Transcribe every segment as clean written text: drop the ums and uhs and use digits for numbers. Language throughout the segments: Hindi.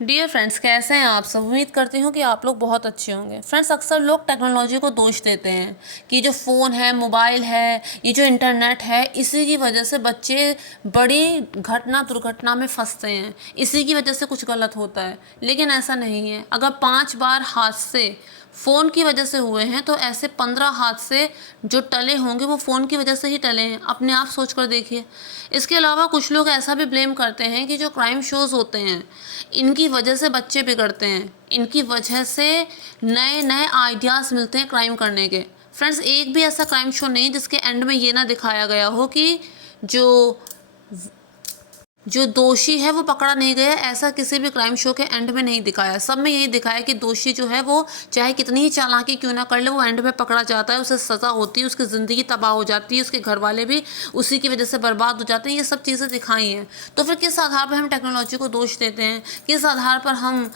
डियर फ्रेंड्स, कैसे हैं आप सब। उम्मीद करती हूँ कि आप लोग बहुत अच्छे होंगे। फ्रेंड्स, अक्सर लोग टेक्नोलॉजी को दोष देते हैं कि जो फ़ोन है, मोबाइल है, ये जो इंटरनेट है, इसी की वजह से बच्चे बड़ी घटना दुर्घटना में फंसते हैं, इसी की वजह से कुछ गलत होता है। लेकिन ऐसा नहीं है। अगर 5 बार हादसे फ़ोन की वजह से हुए हैं तो ऐसे 15 हादसे जो टले होंगे वो फ़ोन की वजह से ही टले हैं। अपने आप सोच कर देखिए। इसके अलावा कुछ लोग ऐसा भी ब्लेम करते हैं कि जो क्राइम शोज़ होते हैं, इनकी वजह से बच्चे बिगड़ते हैं, इनकी वजह से नए नए आइडियाज़ मिलते हैं क्राइम करने के। फ्रेंड्स, एक भी ऐसा क्राइम शो नहीं जिसके एंड में ये ना दिखाया गया हो कि जो जो दोषी है वो पकड़ा नहीं गया। ऐसा किसी भी क्राइम शो के एंड में नहीं दिखाया। सब में यही दिखाया कि दोषी जो है वो चाहे कितनी ही चालाकी क्यों ना कर ले, वो एंड में पकड़ा जाता है, उसे सज़ा होती है, उसकी ज़िंदगी तबाह हो जाती है, उसके घर वाले भी उसी की वजह से बर्बाद हो जाते हैं। ये सब चीज़ें दिखाई हैं। तो फिर किस आधार पर हम टेक्नोलॉजी को दोष देते हैं, किस आधार पर हम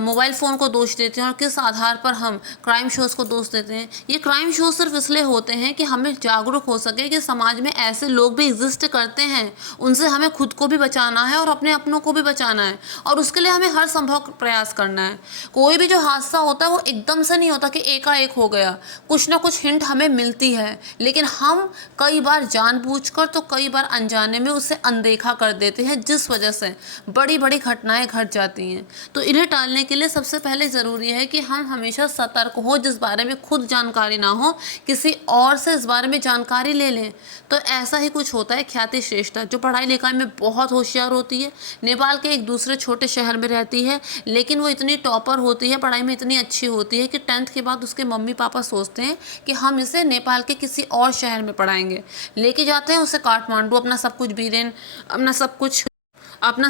मोबाइल फ़ोन को दोष देते हैं और किस आधार पर हम क्राइम शोज़ को दोष देते हैं। ये क्राइम शो सिर्फ इसलिए होते हैं कि हमें जागरूक हो सके कि समाज में ऐसे लोग भी एग्जिस्ट करते हैं, उनसे हमें खुद को भी बचाना है और अपने अपनों को भी बचाना है, और उसके लिए हमें हर संभव प्रयास करना है। कोई भी जो हादसा होता है वो एकदम से नहीं होता कि एकाएक हो गया, कुछ ना कुछ हिंट हमें मिलती है, लेकिन हम कई बार जानबूझकर तो कई बार अनजाने में उसे अनदेखा कर देते हैं, जिस वजह से बड़ी बड़ी घटनाएं घट जाती हैं। तो इन्हें टालने के लिए सबसे पहले ज़रूरी है कि हम हमेशा सतर्क हो, जिस बारे में खुद जानकारी ना हो किसी और से इस बारे में जानकारी ले लें। तो ऐसा ही कुछ होता है ख्याति श्रेष्ठा, जो पढ़ाई लिखाई में बहुत होशियार होती है, नेपाल के एक दूसरे छोटे शहर में रहती है, लेकिन वो इतनी टॉपर होती है, पढ़ाई में इतनी अच्छी होती है कि 10th के बाद उसके मम्मी पापा सोचते हैं कि हम इसे नेपाल के किसी और शहर में पढ़ाएंगे। लेके जाते हैं उसे काठमांडू, अपना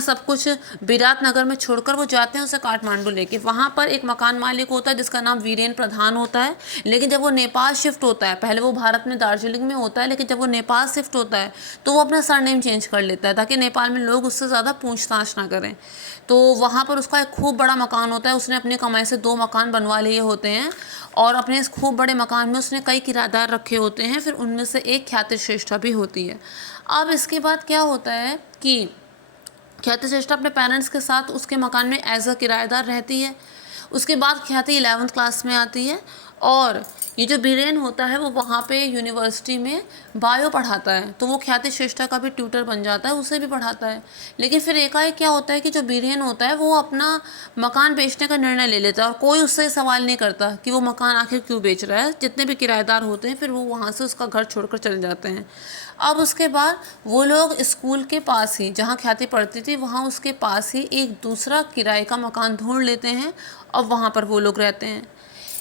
सब कुछ विराटनगर में छोड़कर वो जाते हैं उसे काठमांडू लेके। वहाँ पर एक मकान मालिक होता है जिसका नाम वीरेन प्रधान होता है। लेकिन जब वो नेपाल शिफ्ट होता है, पहले वो भारत में दार्जिलिंग में होता है, लेकिन जब वो नेपाल शिफ्ट होता है तो वो अपना सरनेम चेंज कर लेता है ताकि नेपाल में लोग उससे ज़्यादा पूछताछ ना करें। तो वहाँ पर उसका एक खूब बड़ा मकान होता है। उसने अपनी कमाई से 2 मकान बनवा लिए होते हैं, और अपने इस खूब बड़े मकान में उसने कई किराएदार रखे होते हैं। फिर उनमें से एक ख्याति श्रेष्ठा भी होती है। अब इसके बाद क्या होता है कि ख्याति श्रेष्ठा अपने पेरेंट्स के साथ उसके मकान में एज अ किराएदार रहती है। उसके बाद ख्याति 11th क्लास में आती है, और ये जो बीरेन होता है वो वहाँ पे यूनिवर्सिटी में बायो पढ़ाता है, तो वो ख्याति श्रेष्ठा का भी ट्यूटर बन जाता है, उसे भी पढ़ाता है। लेकिन फिर एकाएक क्या होता है कि जो बीरेन होता है वो अपना मकान बेचने का निर्णय ले लेता है, और कोई उससे सवाल नहीं करता कि वो मकान आखिर क्यों बेच रहा है। जितने भी किराएदार होते हैं फिर वो वहाँ से उसका घर छोड़कर चले जाते हैं। अब उसके बाद वो लोग स्कूल के पास ही, जहाँ ख्याति पढ़ती थी वहाँ उसके पास ही एक दूसरा किराए का मकान ढूंढ लेते हैं, और वहाँ पर वो लोग रहते हैं।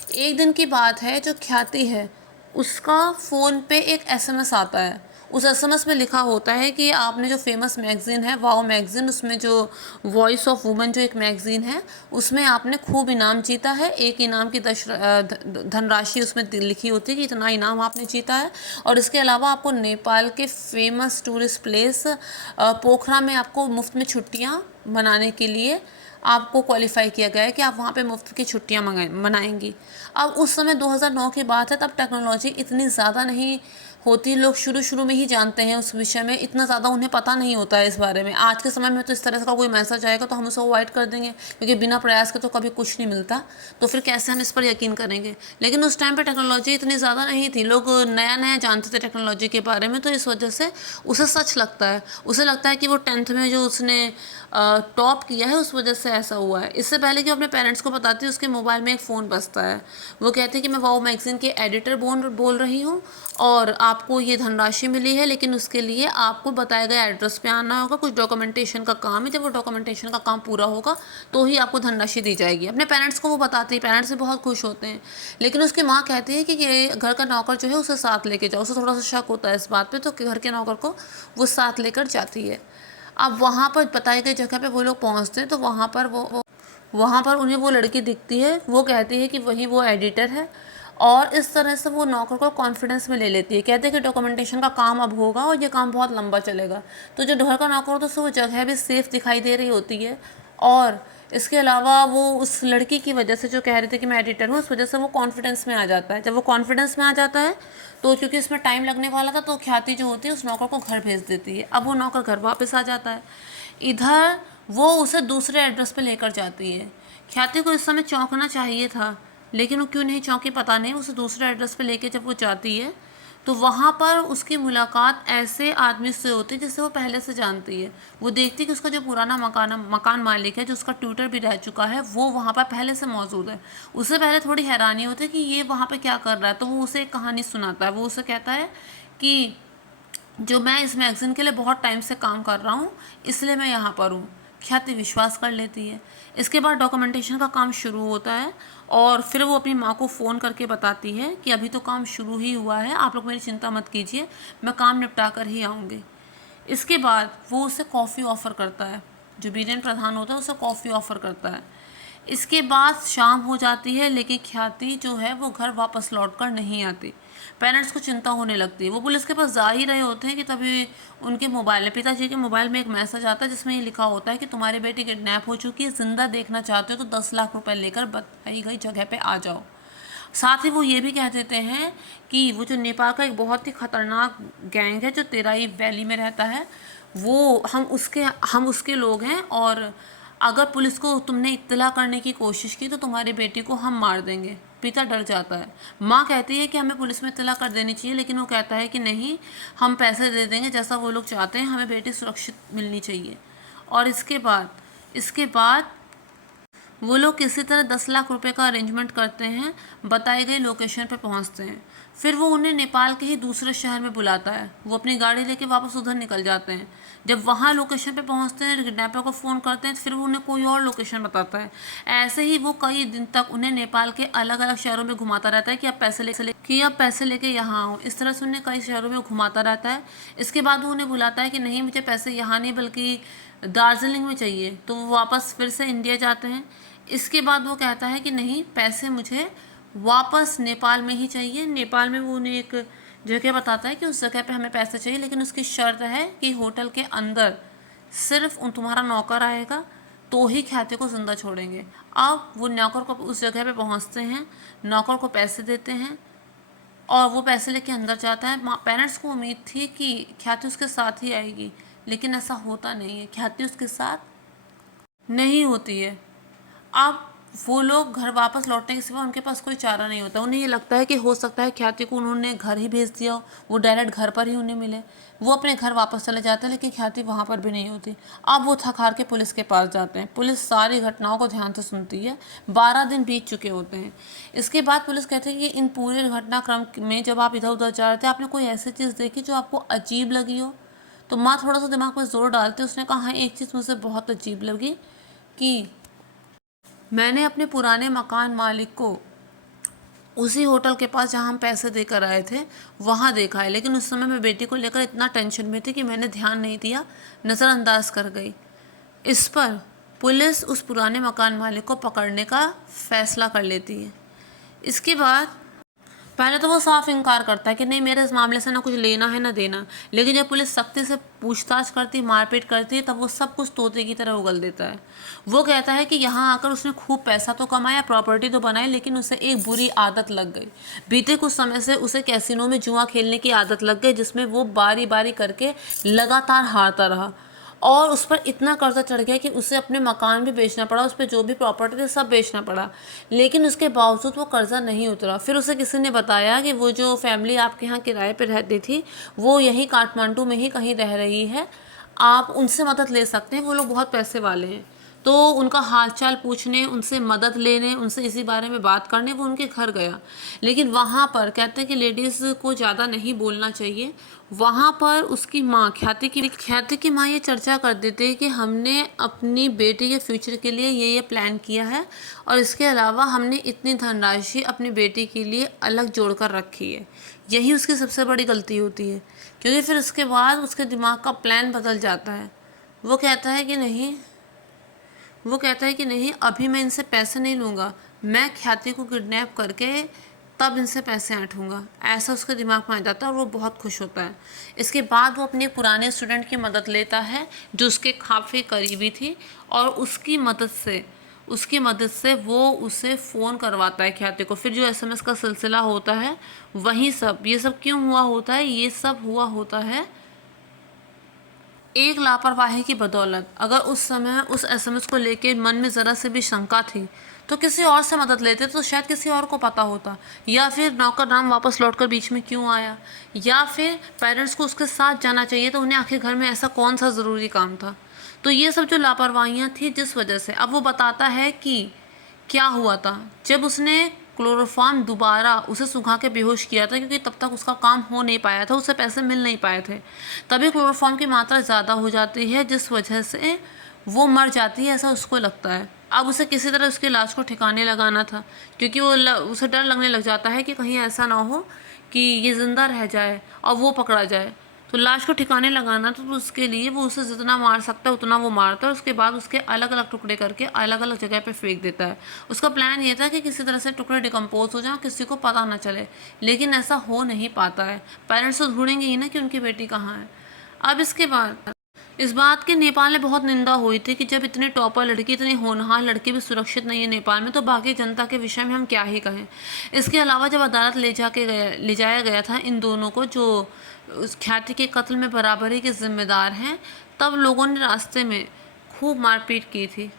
एक दिन की बात है, जो ख्याति है उसका फ़ोन पे एक एसएमएस आता है। उस एसएमएस में लिखा होता है कि आपने जो फेमस मैगज़ीन है वाओ मैगज़ीन, उसमें जो वॉइस ऑफ वुमन जो एक मैगज़ीन है, उसमें आपने खूब इनाम जीता है। एक इनाम की धनराशि उसमें लिखी होती है कि इतना इनाम आपने जीता है, और इसके अलावा आपको नेपाल के फेमस टूरिस्ट प्लेस पोखरा में आपको मुफ्त में छुट्टियाँ मनाने के लिए आपको क्वालिफाई किया गया है कि आप वहाँ पे मुफ्त की छुट्टियाँ मनाएंगी। अब उस समय 2009 की बात है, तब टेक्नोलॉजी इतनी ज़्यादा नहीं होती, लोग शुरू शुरू में ही जानते हैं उस विषय में, इतना ज़्यादा उन्हें पता नहीं होता है इस बारे में। आज के समय में तो इस तरह का कोई मैसेज आएगा तो हम उसे अवॉइड कर देंगे, क्योंकि बिना प्रयास के तो कभी कुछ नहीं मिलता, तो फिर कैसे हम इस पर यकीन करेंगे। लेकिन उस टाइम पर टेक्नोलॉजी इतनी ज़्यादा नहीं थी, लोग नया नया जानते थे टेक्नोलॉजी के बारे में, तो इस वजह से उसे सच लगता है। उसे लगता है कि वो 10th में जो उसने टॉप किया है उस वजह से ऐसा हुआ है। इससे पहले कि अपने पेरेंट्स को बताती है, उसके मोबाइल में एक फ़ोन बजता है। वो कहते हैं कि मैं वाओ मैगज़ीन के एडिटर बोल रही हूँ, और आपको ये धनराशि मिली है, लेकिन उसके लिए आपको बताए गए एड्रेस पे आना होगा, कुछ डॉक्यूमेंटेशन का काम है। जब वो डॉक्यूमेंटेशन का काम पूरा होगा तो ही आपको धनराशि दी जाएगी। अपने पेरेंट्स को वो बताती है, पेरेंट्स भी बहुत खुश होते हैं। लेकिन उसकी माँ कहती है कि घर का नौकर जो है उसे साथ लेके जाओ। उसे थोड़ा सा शक होता है इस बात पर, तो घर के नौकर को वो साथ लेकर जाती है। अब वहाँ पर बताई गई जगह पे वो लोग पहुँचते हैं, तो वहाँ पर उन्हें वो लड़की दिखती है। वो कहती है कि वही वो एडिटर है, और इस तरह से वो नौकर को कॉन्फिडेंस में ले लेती है। कहते हैं कि डॉक्यूमेंटेशन का काम अब होगा और ये काम बहुत लंबा चलेगा। तो जो घर का नौकर होता है, उसको वो जगह भी सेफ़ दिखाई दे रही होती है, और इसके अलावा वो उस लड़की की वजह से, जो कह रहे थे कि मैं एडिटर हूँ, उस वजह से वो कॉन्फिडेंस में आ जाता है। जब वो कॉन्फिडेंस में आ जाता है तो क्योंकि इसमें टाइम लगने वाला था, तो ख्याति जो होती है उस नौकर को घर भेज देती है। अब वो नौकर घर वापस आ जाता है। इधर वो उसे दूसरे एड्रेस पे लेकर जाती है। ख्याति को इस समय चौंकना चाहिए था, लेकिन वो क्यों नहीं चौंकी पता नहीं। उसे दूसरे एड्रेस पे लेके जब वो जाती है तो वहाँ पर उसकी मुलाकात ऐसे आदमी से होती है जिसे वो पहले से जानती है। वो देखती है कि उसका जो पुराना मकान मालिक है, जो उसका ट्यूटर भी रह चुका है, वो वहाँ पर पहले से मौजूद है। उसे पहले थोड़ी हैरानी होती है कि ये वहाँ पे क्या कर रहा है, तो वो उसे एक कहानी सुनाता है। वो उसे कहता है कि जो मैं इस मैगज़ीन के लिए बहुत टाइम से काम कर रहा हूँ, इसलिए मैं यहाँ पर हूँ। ख्याति विश्वास कर लेती है। इसके बाद डॉक्यूमेंटेशन का काम शुरू होता है और फिर वो अपनी माँ को फ़ोन करके बताती है कि अभी तो काम शुरू ही हुआ है, आप लोग मेरी चिंता मत कीजिए, मैं काम निपटा कर ही आऊँगी। इसके बाद वो उसे कॉफ़ी ऑफ़र करता है, जो बीरेन प्रधान होता है उसे कॉफ़ी ऑफ़र करता है। इसके बाद शाम हो जाती है, लेकिन ख्याति जो है वो घर वापस लौट कर नहीं आती। पेरेंट्स को चिंता होने लगती है। वो पुलिस के पास जा ही रहे होते हैं कि तभी उनके पिताजी के मोबाइल में एक मैसेज आता है जिसमें ये लिखा होता है कि तुम्हारी बेटी किडनैप हो चुकी है, जिंदा देखना चाहते हो तो 10 लाख रुपए लेकर बताई गई जगह पे आ जाओ। साथ ही वो ये भी कह देते हैं कि वो जो नेपाल का एक बहुत ही खतरनाक गैंग है जो तेराई वैली में रहता है, वो हम उसके लोग हैं, और अगर पुलिस को तुमने इत्तला करने की कोशिश की तो तुम्हारी बेटी को हम मार देंगे। पिता डर जाता है। माँ कहती है कि हमें पुलिस में इत्तला कर देनी चाहिए, लेकिन वो कहता है कि नहीं, हम पैसे दे देंगे जैसा वो लोग चाहते हैं, हमें बेटी सुरक्षित मिलनी चाहिए। और इसके बाद वो लोग किसी तरह 10 लाख रुपए का अरेंजमेंट करते हैं, बताई गई लोकेशन पर पहुंचते हैं। फिर वो उन्हें नेपाल के ही दूसरे शहर में बुलाता है। वो अपनी गाड़ी लेके वापस उधर निकल जाते हैं। जब वहाँ लोकेशन पे पहुँचते हैं, किडनैपर को फ़ोन करते हैं, फिर वो उन्हें कोई और लोकेशन बताता है। ऐसे ही वो कई दिन तक उन्हें नेपाल के अलग अलग शहरों में घुमाता रहता है कि अब पैसे लेके यहाँ आओ। इस तरह से उन्हें कई शहरों में घुमाता रहता है। इसके बाद वो उन्हें बुलाता है कि नहीं, मुझे पैसे यहाँ नहीं बल्कि दार्जिलिंग में चाहिए। तो वो वापस फिर से इंडिया जाते हैं। इसके बाद वो कहता है कि नहीं, पैसे मुझे वापस नेपाल में ही चाहिए। नेपाल में वो उन्हें एक जगह बताता है कि उस जगह पे हमें पैसे चाहिए, लेकिन उसकी शर्त है कि होटल के अंदर सिर्फ तुम्हारा नौकर आएगा तो ही ख्याति को जिंदा छोड़ेंगे। अब वो नौकर को उस जगह पे पहुंचते हैं, नौकर को पैसे देते हैं और वो पैसे लेके अंदर जाता है। पेरेंट्स को उम्मीद थी कि ख्याति उसके साथ ही आएगी, लेकिन ऐसा होता नहीं है। ख्याति उसके साथ नहीं होती है। अब वो लोग घर वापस लौटने के सिवा उनके पास कोई चारा नहीं होता। उन्हें ये लगता है कि हो सकता है ख्याति को उन्होंने घर ही भेज दिया हो, वो डायरेक्ट घर पर ही उन्हें मिले। वो अपने घर वापस चले जाते हैं, लेकिन ख्याति वहाँ पर भी नहीं होती। अब वो थक हार के पुलिस के पास जाते हैं। पुलिस सारी घटनाओं को ध्यान से सुनती है। 12 दिन बीत चुके होते हैं। इसके बाद पुलिस कहती है कि इन पूरे घटनाक्रम में जब आप इधर उधर जा रहे थे, आपने कोई ऐसी चीज़ देखी जो आपको अजीब लगी हो? तो माँ थोड़ा सा दिमाग पर जोर डालते, उसने कहा हाँ, एक चीज़ मुझे बहुत अजीब लगी कि मैंने अपने पुराने मकान मालिक को उसी होटल के पास जहाँ हम पैसे देकर आए थे वहाँ देखा है, लेकिन उस समय मैं बेटी को लेकर इतना टेंशन में थी कि मैंने ध्यान नहीं दिया, नज़रअंदाज कर गई। इस पर पुलिस उस पुराने मकान मालिक को पकड़ने का फैसला कर लेती है। इसके बाद पहले तो वो साफ इनकार करता है कि नहीं, मेरे इस मामले से ना कुछ लेना है ना देना, लेकिन जब पुलिस सख्ती से पूछताछ करती, मारपीट करती है, तब वो सब कुछ तोते की तरह उगल देता है। वो कहता है कि यहाँ आकर उसने खूब पैसा तो कमाया, प्रॉपर्टी तो बनाई, लेकिन उसे एक बुरी आदत लग गई। बीते कुछ समय से उसे कैसीनो में जुआ खेलने की आदत लग गई, जिसमें वो बारी बारी करके लगातार हारता रहा और उस पर इतना कर्जा चढ़ गया कि उसे अपने मकान भी बेचना पड़ा, उस पर जो भी प्रॉपर्टी थी सब बेचना पड़ा, लेकिन उसके बावजूद वो कर्जा नहीं उतरा। फिर उसे किसी ने बताया कि वो जो फैमिली आपके यहाँ किराए पे रहती थी वो यहीं काठमांडू में ही कहीं रह रही है, आप उनसे मदद ले सकते हैं, वो लोग बहुत पैसे वाले हैं। तो उनका हालचाल पूछने, उनसे मदद लेने, उनसे इसी बारे में बात करने वो उनके घर गया। लेकिन वहाँ पर कहते हैं कि लेडीज़ को ज़्यादा नहीं बोलना चाहिए। वहाँ पर उसकी माँ ख्याति की माँ ये चर्चा कर देती है कि हमने अपनी बेटी के फ्यूचर के लिए ये प्लान किया है और इसके अलावा हमने इतनी धनराशि अपनी बेटी के लिए अलग जोड़ कर रखी है। यही उसकी सबसे बड़ी गलती होती है, क्योंकि फिर उसके बाद उसके दिमाग का प्लान बदल जाता है। वो कहता है कि नहीं, अभी मैं इनसे पैसे नहीं लूँगा, मैं ख्याति को किडनैप करके तब इनसे पैसे ऐंठूँगा। ऐसा उसके दिमाग में आ जाता है और वो बहुत खुश होता है। इसके बाद वो अपने पुराने स्टूडेंट की मदद लेता है जो उसके काफ़ी करीबी थी, और उसकी मदद से वो उसे फ़ोन करवाता है ख्याति को। फिर जो SMS का सिलसिला होता है वहीं ये सब क्यों हुआ होता है, ये सब हुआ होता है एक लापरवाही की बदौलत अगर उस समय उस एसएमएस को लेके मन में ज़रा से भी शंका थी तो किसी और से मदद लेते तो शायद किसी और को पता होता, या फिर नौकर राम वापस लौटकर बीच में क्यों आया, या फिर पेरेंट्स को उसके साथ जाना चाहिए तो उन्हें आखिर घर में ऐसा कौन सा ज़रूरी काम था। तो ये सब जो लापरवाहियाँ थी जिस वजह से अब वो बताता है कि क्या हुआ था जब उसने क्लोरोफॉर्म दोबारा उसे सुखा के बेहोश किया था, क्योंकि तब तक उसका काम हो नहीं पाया था, उसे पैसे मिल नहीं पाए थे। तभी क्लोरोफॉर्म की मात्रा ज़्यादा हो जाती है जिस वजह से वो मर जाती है, ऐसा उसको लगता है। अब उसे किसी तरह उसके लाश को ठिकाने लगाना था, क्योंकि उसे डर लगने लग जाता है कि कहीं ऐसा ना हो कि ये ज़िंदा रह जाए और वो पकड़ा जाए। तो लाश को ठिकाने लगाना तो उसके लिए वो उसे जितना मार सकता है उतना वो मारता है, उसके बाद उसके अलग अलग टुकड़े करके अलग अलग जगह पे फेंक देता है। उसका प्लान ये था कि किसी तरह से टुकड़े डिकम्पोज हो जाए, किसी को पता ना चले, लेकिन ऐसा हो नहीं पाता है। पेरेंट्स तो ढूंढेंगे ही ना कि उनकी बेटी कहाँ है। अब इसके बाद इस बात की नेपाल में बहुत निंदा हुई थी कि जब इतनी टॉपर लड़की, इतनी होनहार लड़की भी सुरक्षित नहीं है नेपाल में, तो बाकी जनता के विषय में हम क्या ही कहें। इसके अलावा जब अदालत ले जाया गया था इन दोनों को जो उस ख्याति के कत्ल में बराबरी के जिम्मेदार हैं, तब लोगों ने रास्ते में खूब मारपीट की थी।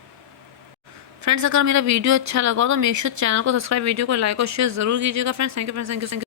फ्रेंड्स, अगर मेरा वीडियो अच्छा लगा हो तो मेक श्योर चैनल को सब्सक्राइब, वीडियो को लाइक और शेयर ज़रूर कीजिएगा। Friends, thank you.